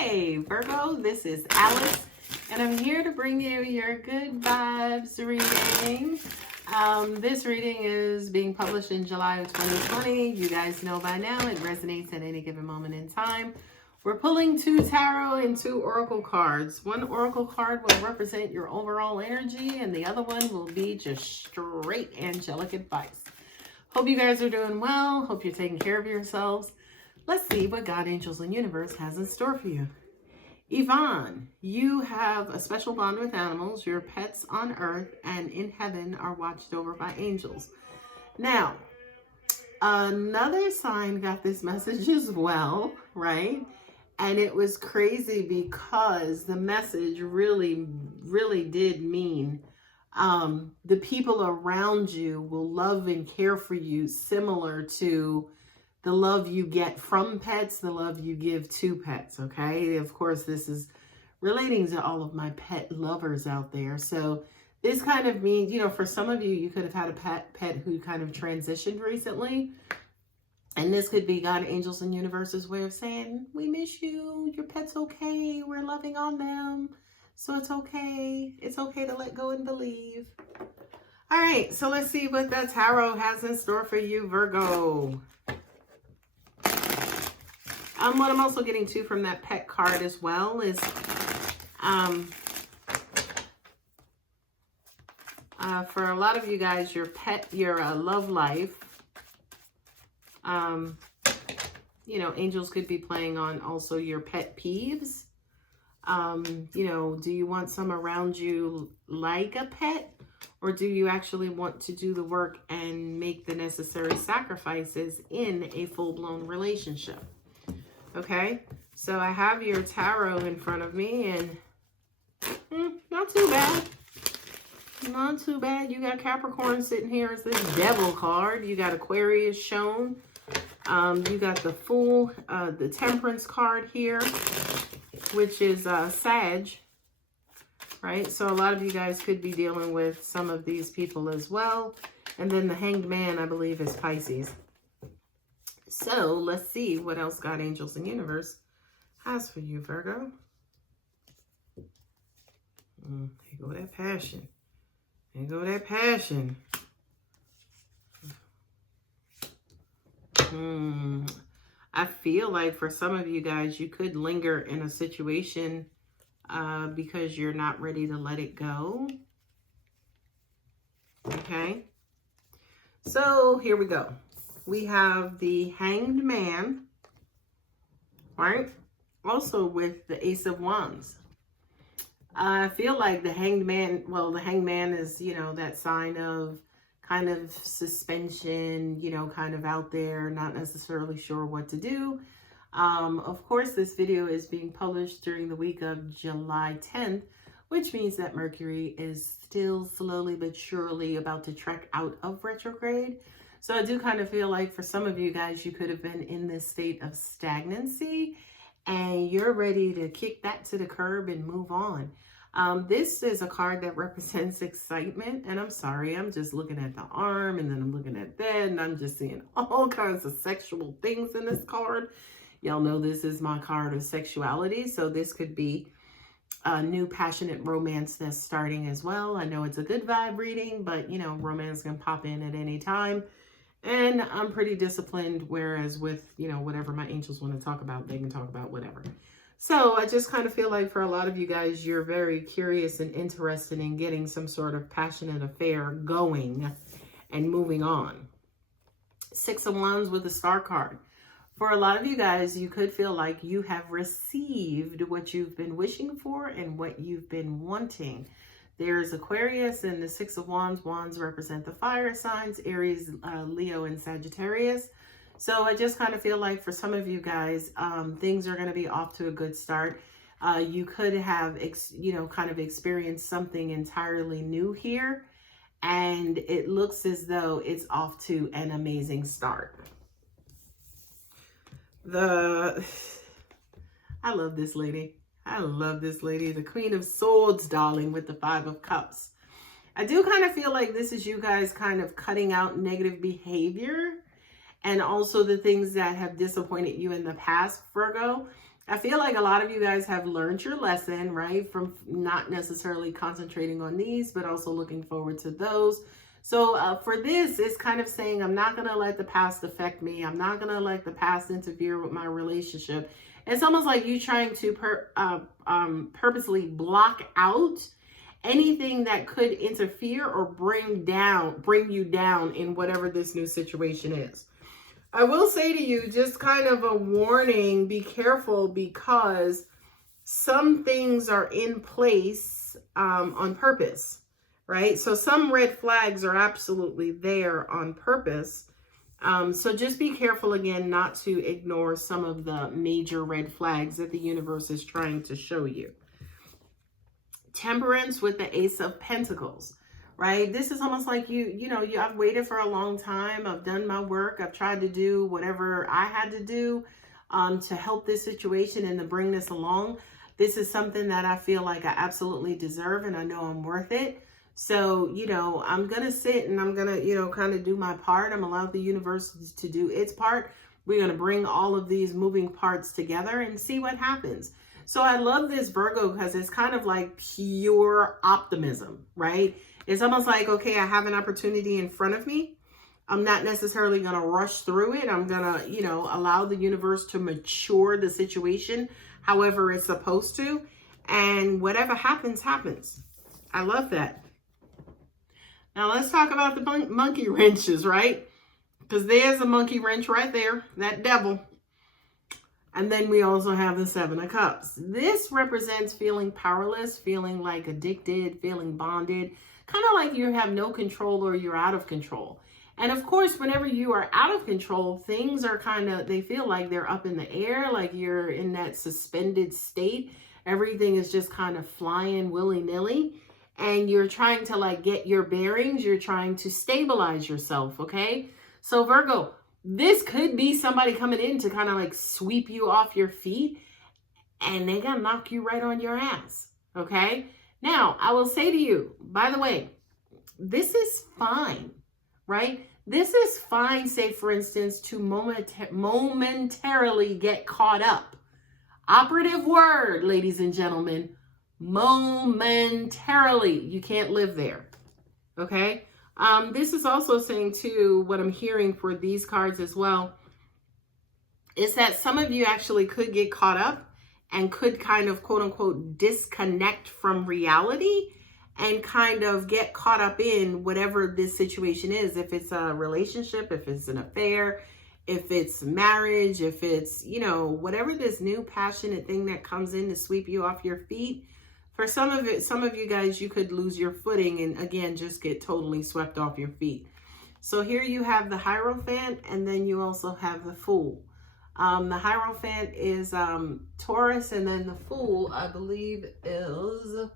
Hey Virgo, this is Alice, and I'm here to bring you your good vibes reading. This reading is being published in July of 2020. You guys know by now it resonates at any given moment in time. We're pulling 2 tarot and 2 oracle cards. One oracle card will represent your overall energy, and the other one will be just straight angelic advice. Hope you guys are doing well. Hope you're taking care of yourselves. Let's see what God, angels, and universe has in store for you. Yvonne, you have a special bond with animals. Your pets on earth and in heaven are watched over by angels. Now, another sign got this message as well, right? And it was crazy because the message really did mean the people around you will love and care for you similar to the love you get from pets, the love you give to pets, okay? Of course, this is relating to all of my pet lovers out there. So this kind of means, for some of you, you could have had a pet who kind of transitioned recently. And this could be God, angels, and universe's way of saying, we miss you, your pet's okay, we're loving on them. So it's okay. It's okay to let go and believe. All right, so let's see what that tarot has in store for you, Virgo. What I'm also getting to from that pet card as well is for a lot of you guys, your love life, angels could be playing on also your pet peeves. Do you want some around you like a pet, or do you actually want to do the work and make the necessary sacrifices in a full-blown relationship? Okay, so I have your tarot in front of me, and not too bad. Not too bad. You got Capricorn sitting here as this devil card. You got Aquarius shown. You got the Fool, the Temperance card here, which is Sag, right? So a lot of you guys could be dealing with some of these people as well. And then the Hanged Man, I believe, is Pisces. So let's see what else God, angels, and universe has for you, Virgo. There go that passion. There go that passion. I feel like for some of you guys, you could linger in a situation because you're not ready to let it go. Okay. So here we go. We have the Hanged Man, right? Also with the Ace of Wands. I feel like the Hanged Man, well, the Hanged Man is, that sign of kind of suspension, kind of out there, not necessarily sure what to do. Of course, this video is being published during the week of July 10th, which means that Mercury is still slowly but surely about to trek out of retrograde. So I do kind of feel like for some of you guys, you could have been in this state of stagnancy and you're ready to kick that to the curb and move on. This is a card that represents excitement. And I'm sorry, I'm just looking at the arm and then I'm looking at that and I'm just seeing all kinds of sexual things in this card. Y'all know this is my card of sexuality. So this could be a new passionate romance that's starting as well. I know it's a good vibe reading, but romance can pop in at any time. And I'm pretty disciplined, whereas with, whatever my angels want to talk about, they can talk about whatever. So I just kind of feel like for a lot of you guys, you're very curious and interested in getting some sort of passionate affair going and moving on. 6 of Wands with the Star card. For a lot of you guys, you could feel like you have received what you've been wishing for and what you've been wanting. There's Aquarius and the 6 of Wands. Wands represent the fire signs, Aries, Leo, and Sagittarius. So I just kind of feel like for some of you guys, things are going to be off to a good start. You could have, kind of experienced something entirely new here. And it looks as though it's off to an amazing start. I love this lady. I love this lady, the Queen of Swords, darling, with the 5 of Cups. I do kind of feel like this is you guys kind of cutting out negative behavior and also the things that have disappointed you in the past, Virgo. I feel like a lot of you guys have learned your lesson, right? From not necessarily concentrating on these, but also looking forward to those. So for this, it's kind of saying, I'm not going to let the past affect me. I'm not going to let the past interfere with my relationship. It's almost like you trying to purposely block out anything that could interfere or bring you down in whatever this new situation is. I will say to you, just kind of a warning, be careful, because some things are in place on purpose, right? So some red flags are absolutely there on purpose. So just be careful, again, not to ignore some of the major red flags that the universe is trying to show you. Temperance with the Ace of Pentacles, right? This is almost like I've waited for a long time. I've done my work. I've tried to do whatever I had to do to help this situation and to bring this along. This is something that I feel like I absolutely deserve, and I know I'm worth it. So, I'm going to sit and I'm going to, kind of do my part. I'm allowed the universe to do its part. We're going to bring all of these moving parts together and see what happens. So I love this, Virgo, because it's kind of like pure optimism, right? It's almost like, okay, I have an opportunity in front of me. I'm not necessarily going to rush through it. I'm going to, allow the universe to mature the situation however it's supposed to. And whatever happens, happens. I love that. Now let's talk about the monkey wrenches, right? Because there's a monkey wrench right there, that devil. And then we also have the Seven of Cups. This represents feeling powerless, feeling like addicted, feeling bonded, kind of like you have no control or you're out of control. And of course, whenever you are out of control, things are they feel like they're up in the air, like you're in that suspended state. Everything is just kind of flying willy-nilly. And you're trying to get your bearings. You're trying to stabilize yourself, okay? So Virgo, this could be somebody coming in to kind of sweep you off your feet, and they're going to knock you right on your ass. Okay. Now I will say to you, by the way, this is fine, right? This is fine. Say for instance, to momentarily get caught up. Operative word, ladies and gentlemen, momentarily. You can't live there. Okay. This is also saying too, what I'm hearing for these cards as well, is that some of you actually could get caught up and could kind of quote unquote disconnect from reality and kind of get caught up in whatever this situation is. If it's a relationship, if it's an affair, if it's marriage, if it's, whatever this new passionate thing that comes in to sweep you off your feet. For some of you guys, you could lose your footing and again, just get totally swept off your feet. So here you have the Hierophant, and then you also have the Fool. The Hierophant is Taurus, and then the Fool, I believe, is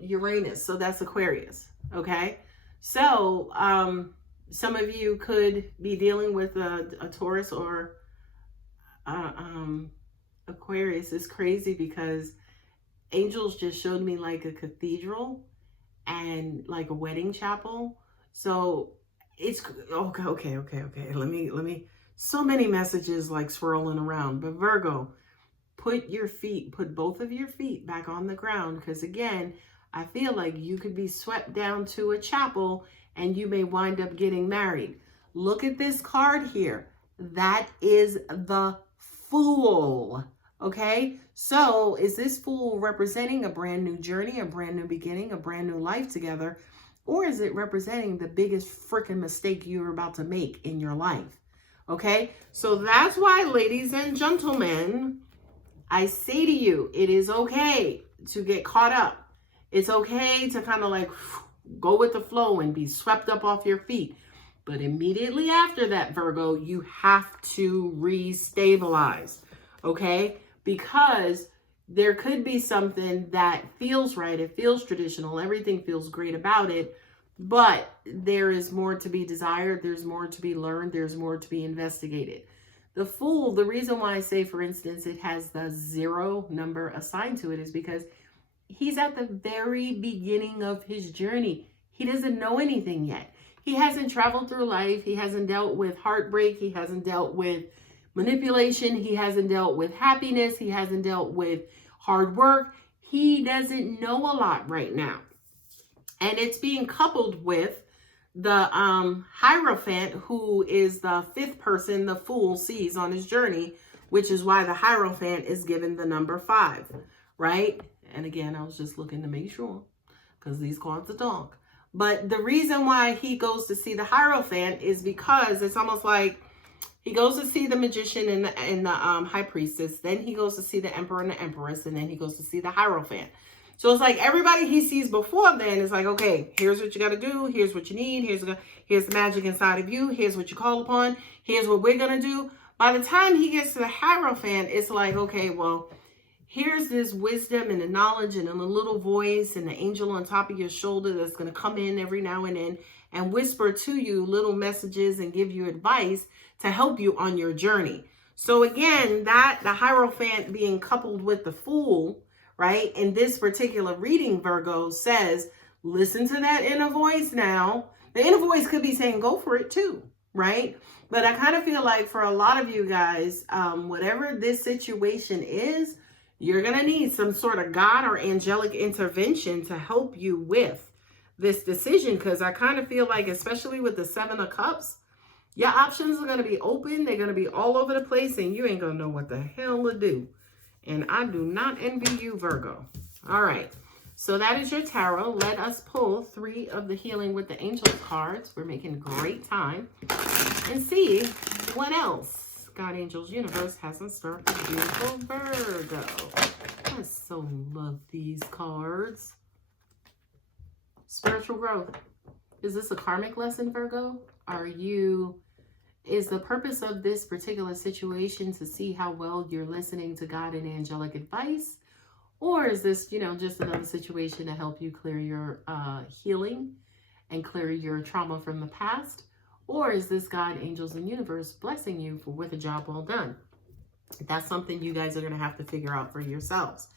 Uranus. So that's Aquarius. Okay. So some of you could be dealing with a Taurus or Aquarius. Is crazy because angels just showed me a cathedral and a wedding chapel. So it's okay. Let me, so many messages swirling around. But Virgo, put both of your feet back on the ground. Because again, I feel like you could be swept down to a chapel and you may wind up getting married. Look at this card here. That is the Fool. Okay, so is this Fool representing a brand new journey, a brand new beginning, a brand new life together? Or is it representing the biggest freaking mistake you're about to make in your life? Okay, so that's why, ladies and gentlemen, I say to you, it is okay to get caught up. It's okay to kind of go with the flow and be swept up off your feet. But immediately after that, Virgo, you have to restabilize, okay? Because there could be something that feels right. It feels traditional. Everything feels great about it. But there is more to be desired. There's more to be learned. There's more to be investigated. The Fool, the reason why I say, for instance, it has the 0 number assigned to it is because he's at the very beginning of his journey. He doesn't know anything yet. He hasn't traveled through life. He hasn't dealt with heartbreak. He hasn't dealt with manipulation. He hasn't dealt with happiness. He hasn't dealt with hard work. He doesn't know a lot right now. And it's being coupled with the Hierophant, who is the fifth person the Fool sees on his journey, which is why the Hierophant is given the number 5, right? And again, I was just looking to make sure, because these cards are dark. But the reason why he goes to see the Hierophant is because it's almost like he goes to see the Magician and the High Priestess. Then he goes to see the Emperor and the Empress. And then he goes to see the Hierophant. So it's like everybody he sees before then is like, okay, here's what you got to do. Here's what you need. Here's the magic inside of you. Here's what you call upon. Here's what we're going to do. By the time he gets to the Hierophant, it's like, okay, well, here's this wisdom and the knowledge and a little voice and the angel on top of your shoulder that's going to come in every now and then and whisper to you little messages and give you advice to help you on your journey. So again, that the Hierophant being coupled with the Fool, right? In this particular reading, Virgo says, listen to that inner voice now. The inner voice could be saying, go for it too, right? But I kind of feel like for a lot of you guys, whatever this situation is, you're going to need some sort of God or angelic intervention to help you with this decision. Because I kind of feel like, especially with the 7 of Cups, your options are going to be open. They're going to be all over the place and you ain't going to know what the hell to do. And I do not envy you, Virgo. All right. So that is your tarot. Let us pull 3 of the Healing with the Angels cards. We're making great time. And see what else God, Angels, Universe has in store for beautiful Virgo. I so love these cards. Spiritual growth. Is this a karmic lesson, Virgo? Is the purpose of this particular situation to see how well you're listening to God and angelic advice? Or is this, just another situation to help you clear your healing and clear your trauma from the past? Or is this God, angels, and universe blessing you with a job well done? That's something you guys are going to have to figure out for yourselves.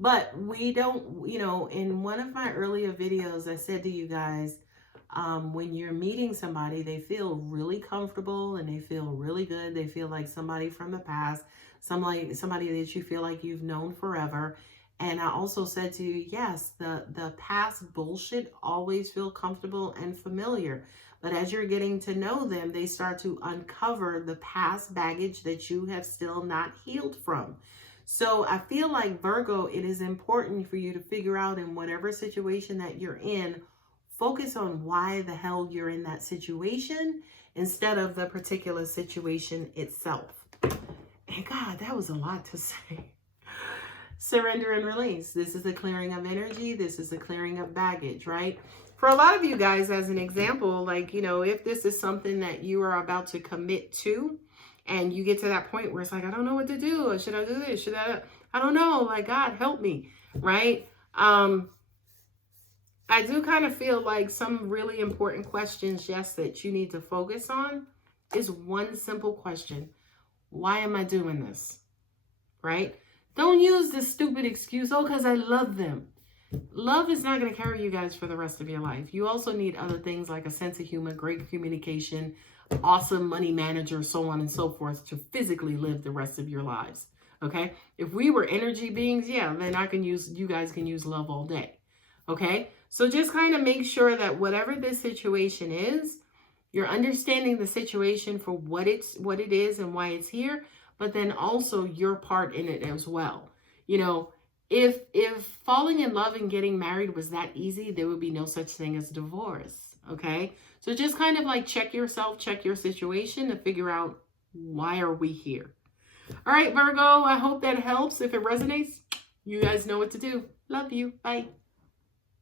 But we don't, in one of my earlier videos, I said to you guys, when you're meeting somebody, they feel really comfortable and they feel really good. They feel like somebody from the past, somebody that you feel like you've known forever. And I also said to you, yes, the past bullshit always feel comfortable and familiar. But as you're getting to know them, they start to uncover the past baggage that you have still not healed from. So I feel like, Virgo, it is important for you to figure out in whatever situation that you're in, focus on why the hell you're in that situation instead of the particular situation itself. And God, that was a lot to say. Surrender and release. This is a clearing of energy. This is a clearing of baggage, right? For a lot of you guys, as an example, like, if this is something that you are about to commit to and you get to that point where it's like, I don't know what to do. Should I do this? I don't know. Like, God, help me, right? I do kind of feel like some really important questions, yes, that you need to focus on is one simple question. Why am I doing this? Right? Don't use this stupid excuse, oh, because I love them. Love is not going to carry you guys for the rest of your life. You also need other things like a sense of humor, great communication, awesome money manager, so on and so forth to physically live the rest of your lives. Okay? If we were energy beings, yeah, then you guys can use love all day. Okay? So just kind of make sure that whatever this situation is, you're understanding the situation for what it is and why it's here, but then also your part in it as well. If falling in love and getting married was that easy, there would be no such thing as divorce. Okay? So just kind of like check yourself, check your situation to figure out, why are we here? All right, Virgo, I hope that helps. If it resonates, you guys know what to do. Love you. Bye.